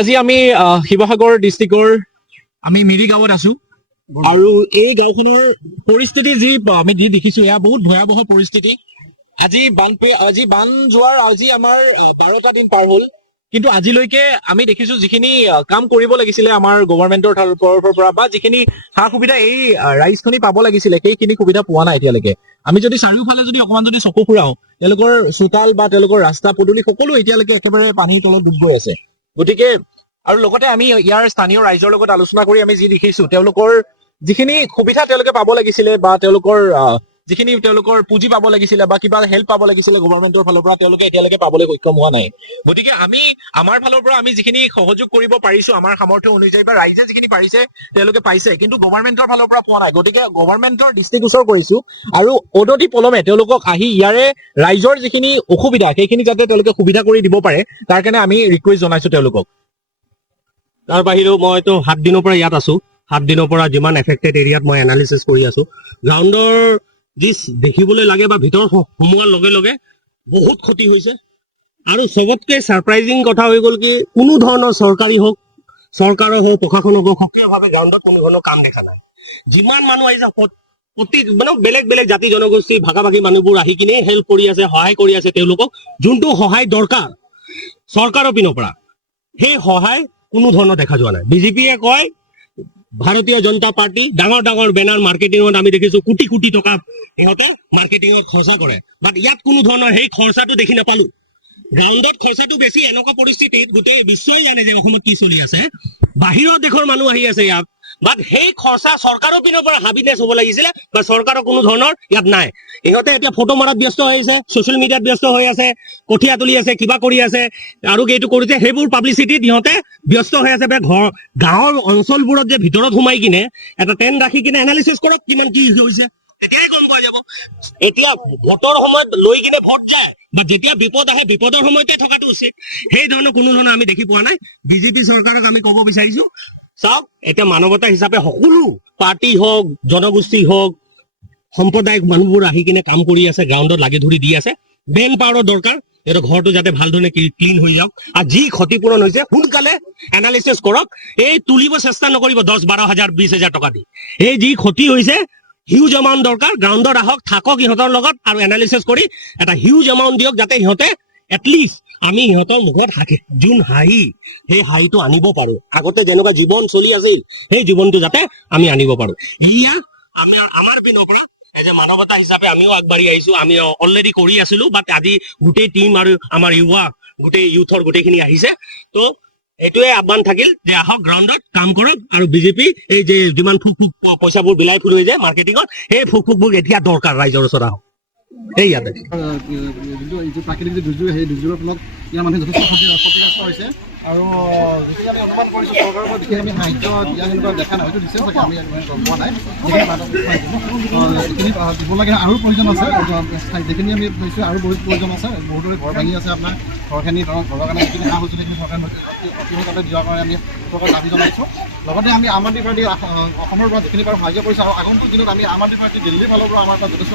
আজি আমি শিৱসাগৰ ডিষ্ট্ৰিক্টৰ আমি মিৰি গাঁৱত আছো আৰু এই গাঁওখনৰ পৰিস্থিতি যি আমি দেখিছো এয়া বহুত ভয়াৱহ পৰিস্থিতি। আজি বান যোৱাৰ আমাৰ 12টা দিন পাৰ হ'ল, কিন্তু আজিলৈকে আমি দেখিছো যিখিনি কাম কৰিব লাগিছিলে আমাৰ গভৰ্ণমেণ্টৰ তৰফৰ পৰা বা যিখিনি সা সুবিধা এই ৰাইজখিনি পাব লাগিছিলে সেইখিনি সুবিধা পোৱা নাই এতিয়ালৈকে। আমি যদি চাৰিওফালে যদি অকমান যদি চকু ফুৰাও, তেওঁলোকৰ চোতাল বা তেওঁলোকৰ ৰাস্তা পদূলি সকলো এতিয়ালৈকে একেবাৰে পানীৰ তলত ডুব গৈ আছে। গতিকে আৰু লগতে আমি ইয়াৰ স্থানীয় ৰাইজৰ লগত আলোচনা কৰি আমি যি দেখিছো তেওঁলোকৰ যিখিনি সুবিধা তেওঁলোকে পাব লাগিছিলে বা তেওঁলোকৰ যিখিনি তেওঁলোকৰ পুঁজি পাব লাগিছিলে বা কিবা হেল্প পাব লাগিছিলে গভৰ্ণমেণ্টৰ ফালৰ পৰা তেওঁলোকে এতিয়ালৈকে পাবলৈ সক্ষম হোৱা নাই। গতিকে আমি আমাৰ ফালৰ পৰা আমি যিখিনি সহযোগ কৰিব পাৰিছো আমাৰ সামৰ্থ্য অনুযায়ী বা ৰাইজে যিখিনি পাৰিছে তেওঁলোকে পাইছে, কিন্তু গভৰ্ণমেণ্টৰ ফালৰ পৰা পোৱা নাই। গতিকে গভৰ্ণমেণ্টৰ দৃষ্টিগোচৰ কৰিছো আৰু অনতি পলমে তেওঁলোকক আহি ইয়াৰে ৰাইজৰ যিখিনি অসুবিধা সেইখিনি যাতে তেওঁলোকে সুবিধা কৰি দিব পাৰে তাৰ কাৰণে আমি ৰিকুৱেষ্ট জনাইছো তেওঁলোকক। তাৰ বাহিৰেও মইতো 7 দিনৰ পৰা ইয়াত আছো। 7 দিনৰ পৰা যিমান এফেক্টেড এৰিয়াত মই এনালিচিছ কৰি আছো, গ্ৰাউণ্ডৰ যি দেখিবলৈ লাগে বা ভিতৰত সোমোৱাৰ লগে লগে বহুত ক্ষতি হৈছে। আৰু চবতকৈ ছাৰপ্ৰাইজিং কথা হৈ গ'ল কি কোনো ধৰণৰ চৰকাৰী হওক, চৰকাৰৰ হওক, প্ৰশাসনৰ হওক সক্ৰিয়ভাৱে গ্ৰাউণ্ডত কোনো ধৰণৰ কাম দেখা নাই। যিমান মানুহ আহিছে প্ৰতি বেলেগ বেলেগ জাতি জনগোষ্ঠী ভাগা ভাগি মানুহবোৰ আহি কিনে হেল্প কৰি আছে, সহায় কৰি আছে তেওঁলোকক। যোনটো সহায় দৰকাৰ চৰকাৰৰ পিনৰ পৰা সেই সহায় কোনো ধৰণৰ দেখা যোৱা নাই। বিজেপিয়ে কয় ভাৰতীয় জনতা পাৰ্টি ডাঙৰ ডাঙৰ বেনাৰ মাৰ্কেটিঙত আমি দেখিছো কোটি কোটি টকা সিহঁতে মাৰ্কেটিঙত খৰচা কৰে, বাট ইয়াত কোনো ধৰণৰ সেই খৰচাটো দেখি নাপালো। গ্ৰাউণ্ডত খৰচাটো বেছি। এনেকুৱা পৰিস্থিতিত গোটেই বিশ্বই জানে যে অসমত কি চলি আছে, বাহিৰৰ দেশৰ মানুহ আহি আছে ইয়াত, বাট সেই খৰচা চৰকাৰৰ পিনৰ পৰা হাবিনেছ হ'ব লাগিছিলে বা চৰকাৰৰ কোনো ধৰণৰ ইয়াত নাই। ইহঁতে এতিয়া ফটো মাৰাত ব্যস্ত হৈ আছে, ছচিয়েল মিডিয়াত ব্যস্ত হৈ আছে, কঠীয়া তুলি আছে, কিবা কৰি আছে আৰু এইটো কৰিছে, সেইবোৰ পাব্লিচিটিত ইহঁতে ব্যস্ত হৈ আছে। গাঁৱৰ অঞ্চলবোৰত যে ভিতৰত সোমাই কিনে এটা টেণ্ট ৰাখি কিনে এনালিচিছ কৰক কিমান কি হৈছে, তেতিয়াই গম পোৱা যাব। এতিয়া ভোটৰ সময়ত লৈ কিনে ভোট যায় বা যেতিয়া বিপদ আহে বিপদৰ সময়তে থকাটো উচিত। সেই ধৰণৰ কোনো ধৰণৰ আমি দেখি পোৱা নাই। বিজেপি চৰকাৰক আমি ক'ব বিচাৰিছো, চাওক এতিয়া মানৱতা হিচাপে সকলো পাৰ্টি হওক, জনগোষ্ঠী হওক, সম্প্ৰদায়িক মানুহবোৰ আহি কিনে কাম কৰি আছে, গ্ৰাউণ্ডত লাগি ধৰি দি আছে। মেন পাৱাৰৰ দৰকাৰ, সিহঁতৰ ঘৰটো যাতে ভাল ধৰণে ক্লিন হৈ যাওক আৰু যি ক্ষতিপূৰণ হৈছে সোনকালে এনালিচিছ কৰক। এই তুলিব চেষ্টা নকৰিব 10-12 হাজাৰ 20 হাজাৰ টকা দি। এই যি ক্ষতি হৈছে হিউজ এমাউণ্ট দৰকাৰ। গ্ৰাউণ্ডত আহক, থাকক সিহঁতৰ লগত আৰু এনালিচিছ কৰি এটা হিউজ এমাউণ্ট দিয়ক যাতে সিহঁতে এটলিষ্ট আমি সিহঁতৰ মুখত যোন হাঁহি সেই হাঁহিটো আনিব পাৰো। আগতে যেনেকুৱা জীৱন চলি আছিল সেই জীৱনটো যাতে আমি আনিব পাৰো। ইয়া আমাৰ পিনৰ পৰা এই যে মানৱতা হিচাপে আমিও আগবাঢ়ি আহিছো। আমি অলৰেডি কৰি আছিলো, বাট আজি গোটেই টিম আৰু আমাৰ গোটেই ইউথৰ গোটেইখিনি আহিছে। তো এইটোৱে আহ্বান থাকিল যে আহক গ্ৰাউণ্ডত কাম কৰক আৰু বিজেপি এই যে যিমান পইচাবোৰ বিলাই ফুৰি যায় মাৰ্কেটিঙত, সেই ফুকবোৰ এতিয়া দৰকাৰ ৰাইজৰ ওচৰত আহক। সেই ইয়াতে প্ৰাকৃতিক দুৰ্যোগ, সেই দুৰ্যোগৰ ফলত ইয়াৰ মানুহে যথেষ্ট ক্ষতিগ্ৰস্ত হৈছে। আৰু যিখিনি আমি অনুমান কৰিছোঁ চৰকাৰৰ পৰা যিখিনি আমি সাহায্য দিয়া যেনিবা দেখা নাই, হয়তো দিছে চাগে, আমি গম পোৱা নাই। যিখিনি দিব লাগে আৰু প্ৰয়োজন আছে, যিখিনি আমি কৈছোঁ আৰু বহুত প্ৰয়োজন আছে। বহুতৰে ঘৰ ভাঙি আছে, আপোনাৰ ঘৰখিনি ধৰক ঘৰৰ কাৰণে যিখিনি সা সঁজুলি সেইখিনি চৰকাৰে অতিসোনকালে দিয়াৰ কাৰণে আমি চৰকাৰক দাবী জনাইছোঁ। লগতে আমি আম আদমি পাৰ্টি অসমৰ পৰা যিখিনি পাৰোঁ সাহায্য কৰিছোঁ আৰু আগন্তুক দিনত আমি আম আদমি পাৰ্টি দিল্লীৰ ফালৰ পৰা আমাৰ যথেষ্ট